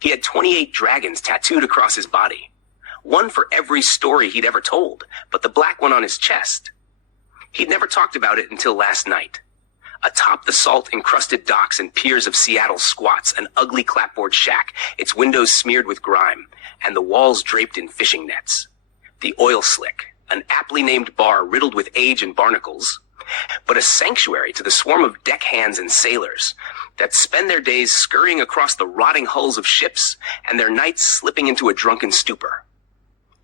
He had 28 dragons tattooed across his body. One for every story he'd ever told, but the black one on his chest. He'd never talked about it until last night. Atop the salt-encrusted docks and piers of Seattle squats an ugly clapboard shack, its windows smeared with grime, and the walls draped in fishing nets. The Oil Slick, an aptly named bar riddled with age and barnacles, but a sanctuary to the swarm of deckhands and sailors that spend their days scurrying across the rotting hulls of ships and their nights slipping into a drunken stupor.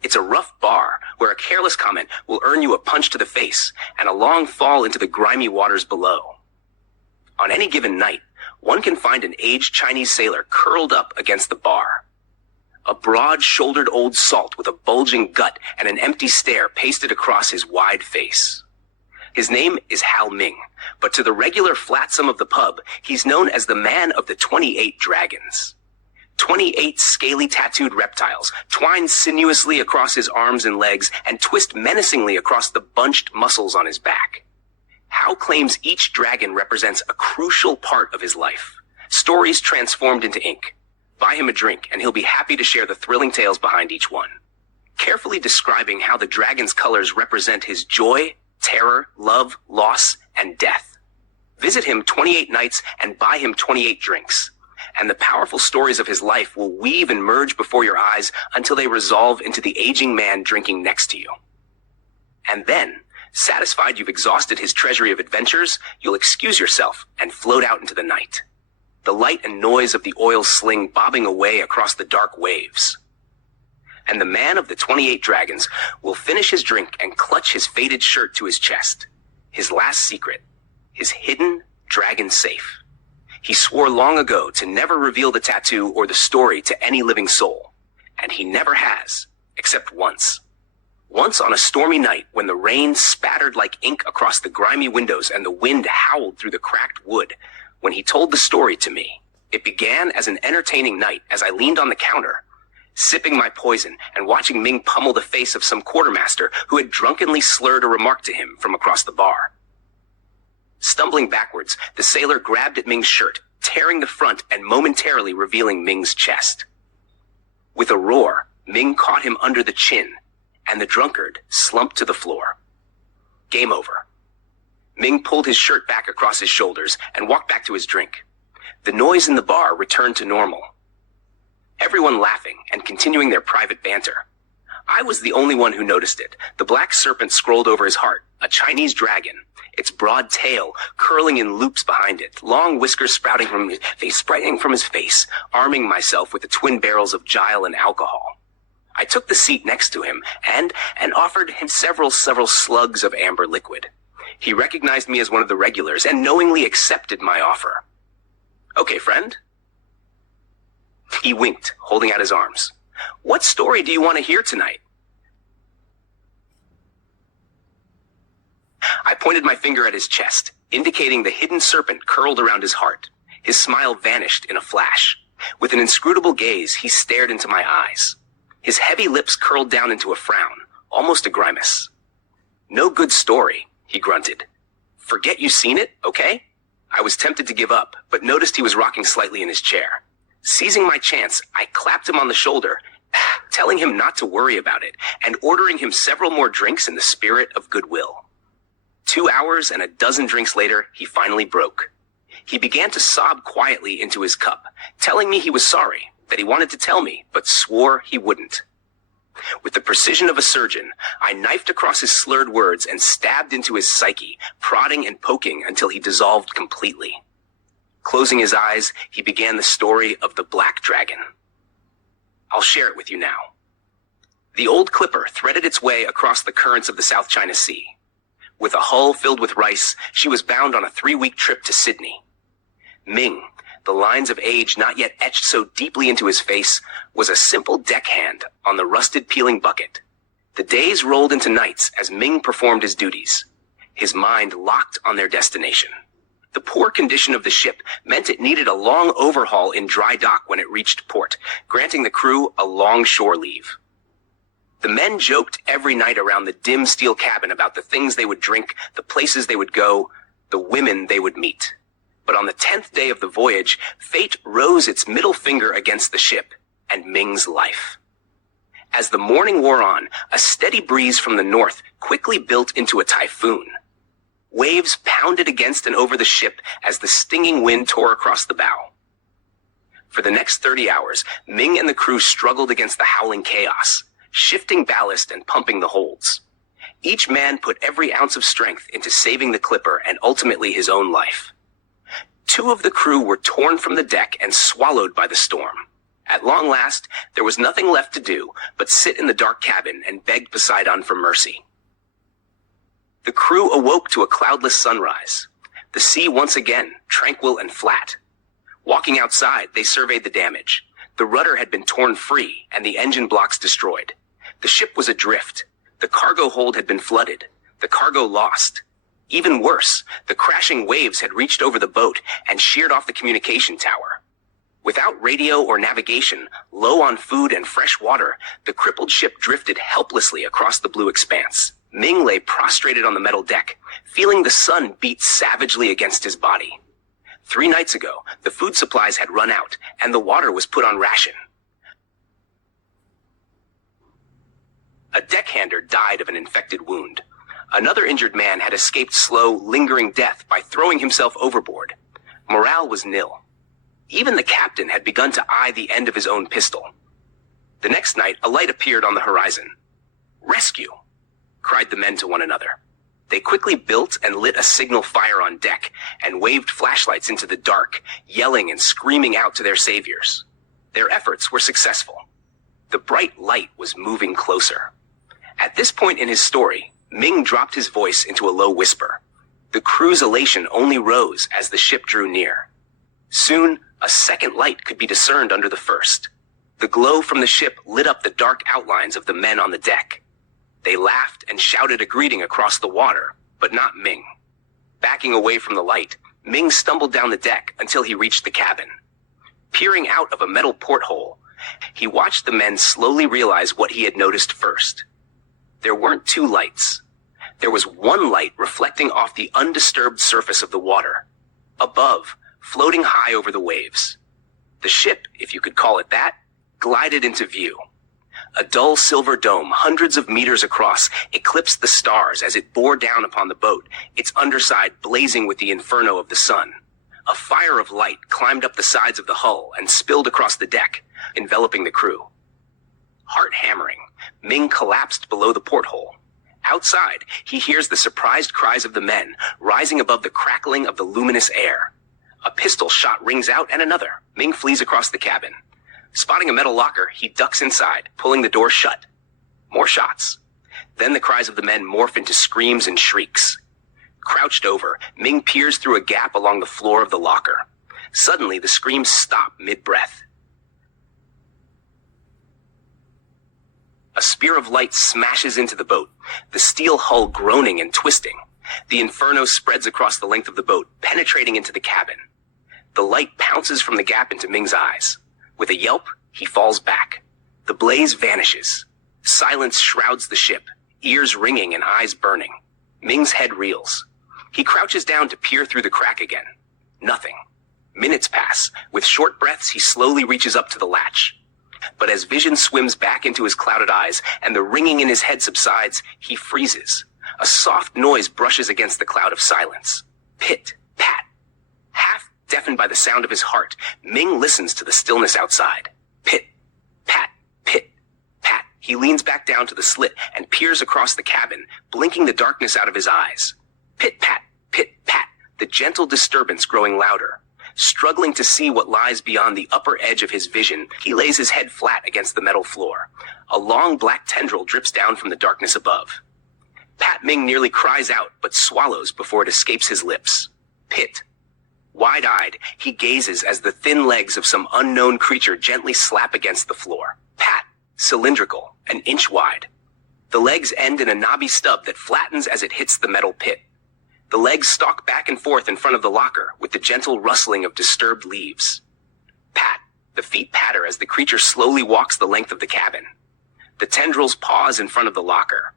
It's a rough bar where a careless comment will earn you a punch to the face and a long fall into the grimy waters below. On any given night, one can find an aged Chinese sailor curled up against the bar. A broad-shouldered old salt with a bulging gut and an empty stare pasted across his wide face. His name is Hal Ming, but to the regular flotsam of the pub, he's known as the man of the 28 dragons. 28 scaly tattooed reptiles twine sinuously across his arms and legs and twist menacingly across the bunched muscles on his back. Hal claims each dragon represents a crucial part of his life. Stories transformed into ink. Buy him a drink and he'll be happy to share the thrilling tales behind each one. Carefully describing how the dragon's colors represent his joy, terror, love, loss, and death. Visit him 28 nights and buy him 28 drinks. And the powerful stories of his life will weave and merge before your eyes until they resolve into the aging man drinking next to you. And then, satisfied you've exhausted his treasury of adventures, you'll excuse yourself and float out into the night. The light and noise of the oil sling bobbing away across the dark waves. And the man of the 28 dragons will finish his drink and clutch his faded shirt to his chest. His last secret. His hidden dragon safe. He swore long ago to never reveal the tattoo or the story to any living soul. And he never has, except once. Once on a stormy night when the rain spattered like ink across the grimy windows and the wind howled through the cracked wood, when he told the story to me. It began as an entertaining night as I leaned on the counter, sipping my poison and watching Ming pummel the face of some quartermaster who had drunkenly slurred a remark to him from across the bar. Stumbling backwards, the sailor grabbed at Ming's shirt, tearing the front and momentarily revealing Ming's chest. With a roar, Ming caught him under the chin, and the drunkard slumped to the floor. Game over. Ming pulled his shirt back across his shoulders and walked back to his drink. The noise in the bar returned to normal. Everyone laughing and continuing their private banter. I was the only one who noticed it. The black serpent scrolled over his heart, a Chinese dragon, its broad tail curling in loops behind it, long whiskers sprouting from his face, arming myself with the twin barrels of gile and alcohol. I took the seat next to him and offered him several slugs of amber liquid. He recognized me as one of the regulars and knowingly accepted my offer. Okay, friend. He winked, holding out his arms. What story do you want to hear tonight? I pointed my finger at his chest, indicating the hidden serpent curled around his heart. His smile vanished in a flash. With an inscrutable gaze, he stared into my eyes. His heavy lips curled down into a frown, almost a grimace. No good story, he grunted. Forget you seen it, okay? I was tempted to give up, but noticed he was rocking slightly in his chair. Seizing my chance, I clapped him on the shoulder, telling him not to worry about it, and ordering him several more drinks in the spirit of goodwill. 2 hours and a dozen drinks later, he finally broke. He began to sob quietly into his cup, telling me he was sorry, that he wanted to tell me, but swore he wouldn't. With the precision of a surgeon, I knifed across his slurred words and stabbed into his psyche, prodding and poking until he dissolved completely. Closing his eyes, he began the story of the Black Dragon. I'll share it with you now. The old clipper threaded its way across the currents of the South China Sea. With a hull filled with rice, she was bound on a 3-week trip to Sydney. Ming, the lines of age not yet etched so deeply into his face, was a simple deckhand on the rusted peeling bucket. The days rolled into nights as Ming performed his duties, his mind locked on their destination. The poor condition of the ship meant it needed a long overhaul in dry dock when it reached port, granting the crew a long shore leave. The men joked every night around the dim steel cabin about the things they would drink, the places they would go, the women they would meet. But on the 10th day of the voyage, fate rose its middle finger against the ship and Ming's life. As the morning wore on, a steady breeze from the north quickly built into a typhoon. Waves pounded against and over the ship as the stinging wind tore across the bow. For the next 30 hours, Ming and the crew struggled against the howling chaos, shifting ballast and pumping the holds. Each man put every ounce of strength into saving the clipper and ultimately his own life. 2 of the crew were torn from the deck and swallowed by the storm. At long last, there was nothing left to do but sit in the dark cabin and beg Poseidon for mercy. The crew awoke to a cloudless sunrise. The sea once again, tranquil and flat. Walking outside, they surveyed the damage. The rudder had been torn free and the engine blocks destroyed. The ship was adrift. The cargo hold had been flooded. The cargo lost. Even worse, the crashing waves had reached over the boat and sheared off the communication tower. Without radio or navigation, low on food and fresh water, the crippled ship drifted helplessly across the blue expanse. Ming lay prostrated on the metal deck, feeling the sun beat savagely against his body. 3 nights ago, the food supplies had run out, and the water was put on ration. A deckhander died of an infected wound. Another injured man had escaped slow, lingering death by throwing himself overboard. Morale was nil. Even the captain had begun to eye the end of his own pistol. The next night, a light appeared on the horizon. "Rescue!" cried the men to one another. They quickly built and lit a signal fire on deck and waved flashlights into the dark, yelling and screaming out to their saviors. Their efforts were successful. The bright light was moving closer. At this point in his story, Ming dropped his voice into a low whisper. The crew's elation only rose as the ship drew near. Soon, a second light could be discerned under the first. The glow from the ship lit up the dark outlines of the men on the deck. They laughed and shouted a greeting across the water, but not Ming. Backing away from the light, Ming stumbled down the deck until he reached the cabin. Peering out of a metal porthole, he watched the men slowly realize what he had noticed first. There weren't 2 lights. There was 1 light reflecting off the undisturbed surface of the water. Above, floating high over the waves. The ship, if you could call it that, glided into view. A dull silver dome, hundreds of meters across, eclipsed the stars as it bore down upon the boat, its underside blazing with the inferno of the sun. A fire of light climbed up the sides of the hull and spilled across the deck, enveloping the crew. Heart hammering, Ming collapsed below the porthole. Outside, he hears the surprised cries of the men, rising above the crackling of the luminous air. A pistol shot rings out and another. Ming flees across the cabin. Spotting a metal locker, he ducks inside, pulling the door shut. More shots. Then the cries of the men morph into screams and shrieks. Crouched over, Ming peers through a gap along the floor of the locker. Suddenly, the screams stop mid-breath. A spear of light smashes into the boat, the steel hull groaning and twisting. The inferno spreads across the length of the boat, penetrating into the cabin. The light pounces from the gap into Ming's eyes. With a yelp, he falls back. The blaze vanishes. Silence shrouds the ship, ears ringing and eyes burning. Ming's head reels. He crouches down to peer through the crack again. Nothing. Minutes pass. With short breaths, he slowly reaches up to the latch. But as vision swims back into his clouded eyes and the ringing in his head subsides, he freezes. A soft noise brushes against the cloud of silence. Pit, pat. Half deafened by the sound of his heart, Ming listens to the stillness outside. Pit, pat, pit, pat. He leans back down to the slit and peers across the cabin, blinking the darkness out of his eyes. Pit, pat, the gentle disturbance growing louder. Struggling to see what lies beyond the upper edge of his vision, he lays his head flat against the metal floor. A long black tendril drips down from the darkness above. Pat Ming nearly cries out, but swallows before it escapes his lips. Pit. Wide-eyed, he gazes as the thin legs of some unknown creature gently slap against the floor. Pat. Cylindrical, an inch wide. The legs end in a knobby stub that flattens as it hits the metal pit. The legs stalk back and forth in front of the locker with the gentle rustling of disturbed leaves. Pat. The feet patter as the creature slowly walks the length of the cabin. The tendrils pause in front of the locker.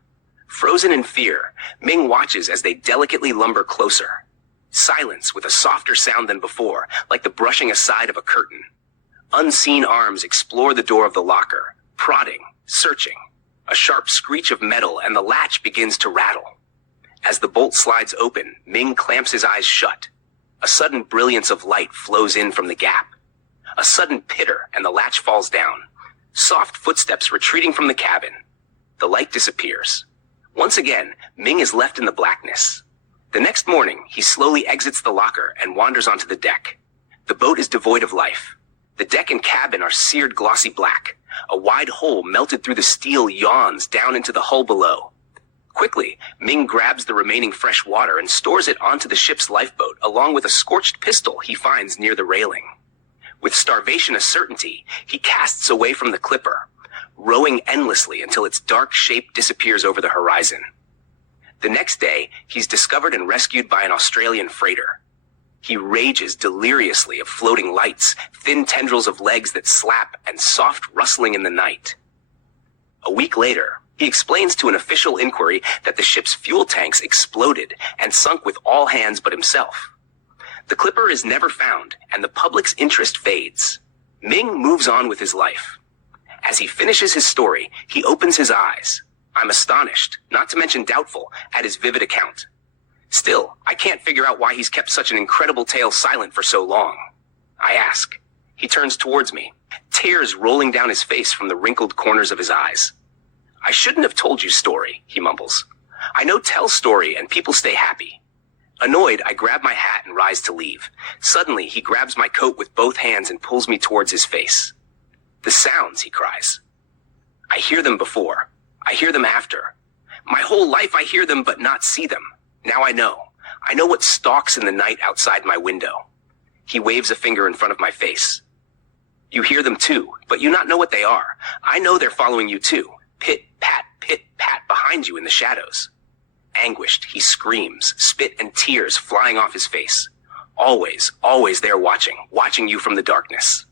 Frozen in fear, Ming watches as they delicately lumber closer. Silence with a softer sound than before, like the brushing aside of a curtain. Unseen arms explore the door of the locker, prodding, searching. A sharp screech of metal and the latch begins to rattle. As the bolt slides open, Ming clamps his eyes shut. A sudden brilliance of light flows in from the gap. A sudden pitter and the latch falls down. Soft footsteps retreating from the cabin. The light disappears. Once again, Ming is left in the blackness. The next morning, he slowly exits the locker and wanders onto the deck. The boat is devoid of life. The deck and cabin are seared glossy black. A wide hole melted through the steel yawns down into the hull below. Quickly, Ming grabs the remaining fresh water and stores it onto the ship's lifeboat, along with a scorched pistol he finds near the railing. With starvation a certainty, he casts away from the clipper, rowing endlessly until its dark shape disappears over the horizon. The next day, he's discovered and rescued by an Australian freighter. He rages deliriously of floating lights, thin tendrils of legs that slap, and soft rustling in the night. A week later, he explains to an official inquiry that the ship's fuel tanks exploded and sunk with all hands but himself. The clipper is never found, and the public's interest fades. Ming moves on with his life. As he finishes his story, he opens his eyes. I'm astonished, not to mention doubtful, at his vivid account. Still, I can't figure out why he's kept such an incredible tale silent for so long. I ask. He turns towards me, tears rolling down his face from the wrinkled corners of his eyes. I shouldn't have told you story, he mumbles. I know tell story and people stay happy. Annoyed, I grab my hat and rise to leave. Suddenly, he grabs my coat with both hands and pulls me towards his face. The sounds, he cries. I hear them before. I hear them after. My whole life I hear them but not see them. Now I know. I know what stalks in the night outside my window. He waves a finger in front of my face. You hear them too, but you not know what they are. I know they're following you too. Pit, pat, behind you in the shadows. Anguished, he screams, spit and tears flying off his face. Always, always there watching you from the darkness.